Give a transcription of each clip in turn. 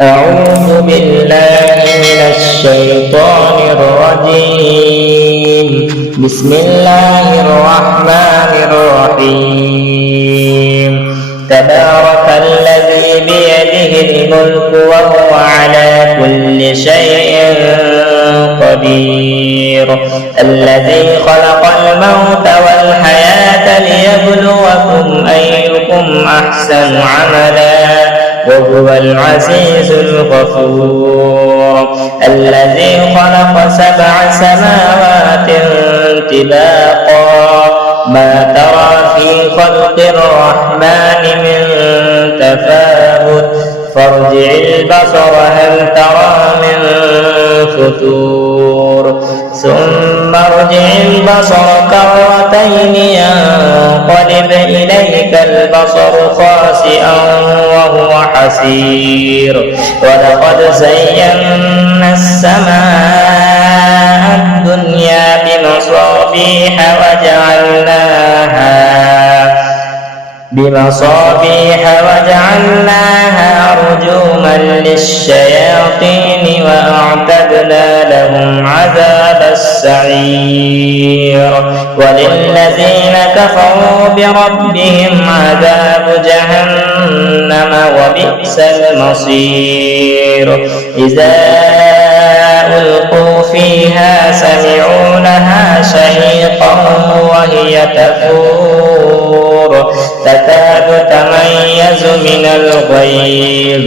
أعوذ بالله من الشيطان الرجيم. بسم الله الرحمن الرحيم. تبارك الذي بيده الملك وهو على كل شيء قدير. الذي خلق الموت والحياة ليبلوكم أيكم أحسن عملا وهو العزيز الغفور. الذي خلق 7 سماوات طباقا ما ترى في خلق الرحمن من تفاوت فارجع البصر هل ترى من فتور ثم ارجع البصر كرتين ينقلب إليك البصر خاسئا وهو حسير. ولقد زينا السماء الدنيا بمصابيح وجعلناها رجوما للشياطين وأعتدنا لهم عذاب السعير. وللذين كفروا بربهم عذاب جهنم وبئس المصير. إذا ألقوا فيها سمعوا لها شهيقا وهي تفور تكاد تميز من الغيظ.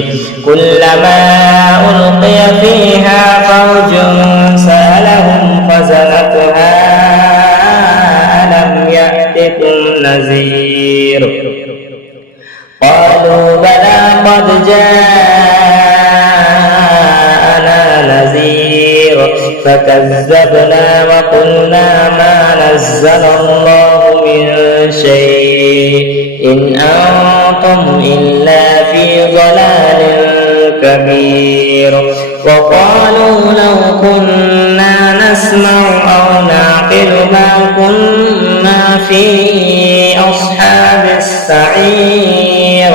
كلما ألقي فيها فوج سألهم خزنتها ألم يأتكم نذير قالوا بلى قد جاءنا نذير فكذبنا وقلنا ما نزل الله من شيء إن أنتم إلا في ضلال كبير. وقالوا لو كنا نسمع أو نعقل ما كنا في أصحاب السعير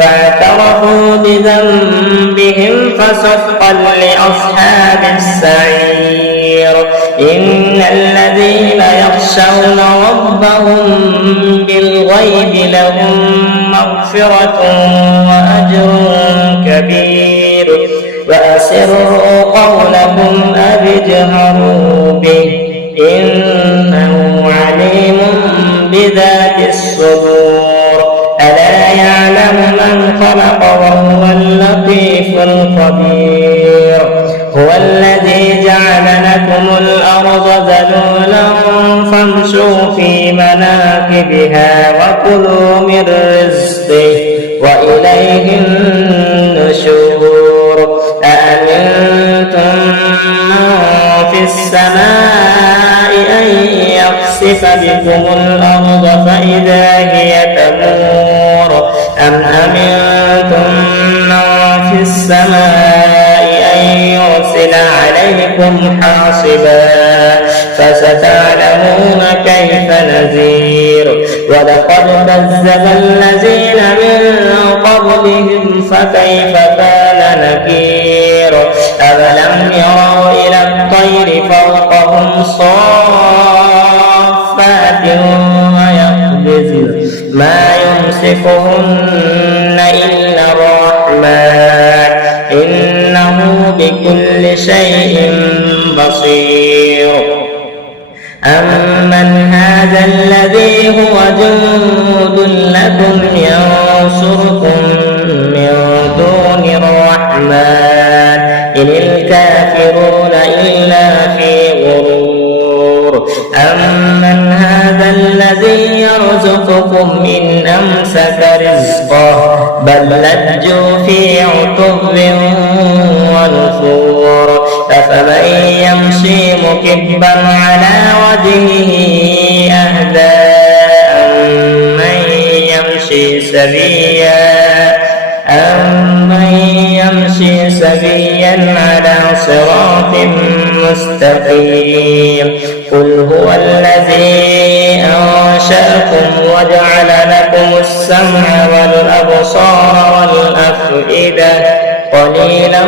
فاعترفوا بذنبهم فسحقا لأصحاب السعير. إن الذين يخشون ربهم بالغيب لهم مغفرة وأجر كبير. وأسروا قولكم أو اجهروا به إنه عليم بذات الصدور. ألا يعلم من خلق وهو اللطيف الخبير. هو الذي جعل لكم الأرض ذلولا فامشوا في مناكبها وكلوا من رزقه وإليه النشور. أأمنتم من في السماء أن يخسف بكم الأرض فإذا هي تمور أم أمنتم من في السماء أن يرسل عليكم حاصبا فستعلمون كيف نذير. ولقد كذب الذين من قبلهم فكيف كان نكير. أفلم يروا إلى الطير فوقهم صافات ويقبضن ما يمسكهن إلا الرحمن إنه بكل شيء بصير. أمن هذا الذي هو جند لكم ينصركم من دون الرحمن إن الكافرون إلا في غرور. أمن هذا الذي يرزقكم إن أمسك رزقه بل لجوا في عتب ونفور. أفمن يمشي مكبا على وجهه أهدى أمن يمشي سويا على صراط مستقيم. قل هو الذي أنشأكم وجعل لكم السمع والأبصار والأفئدة قليلا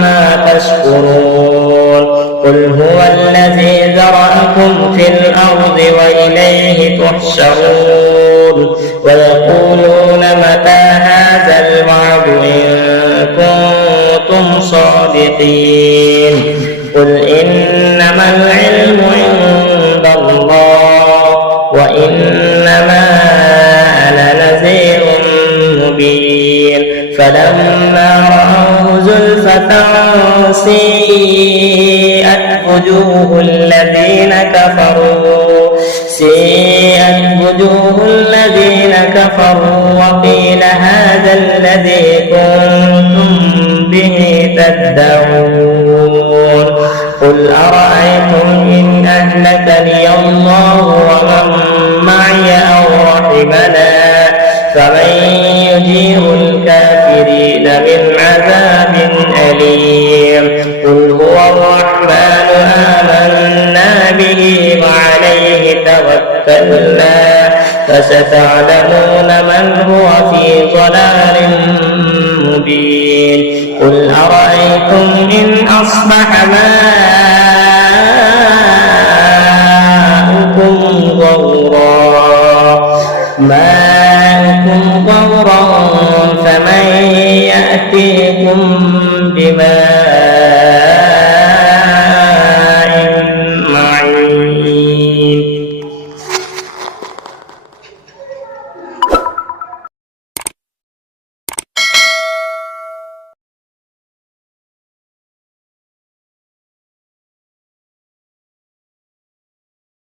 ما تشكرون قل هو الذي ذرأكم في الأرض وإليه تحشرون ويقولون متى هذا الوعد إن كنتم صادقين قل إنما العلم عند الله وإنما أنا نذير مبين فلما رأوه زلفة سيئت وجوه الذين كفروا وقيل هذا الذي كنتم به تدعون قل أرأيتم إن أهلكني الله ومن معي أو رحمنا فمن يجير الكافرين من عذاب أليم قل هو الرحمن آمنا به وعليه توكلنا فستعلمون من هو في ضلال مبين قل أرأيتم إن أصبح ماؤكم غورا فمن يأتيكم بماء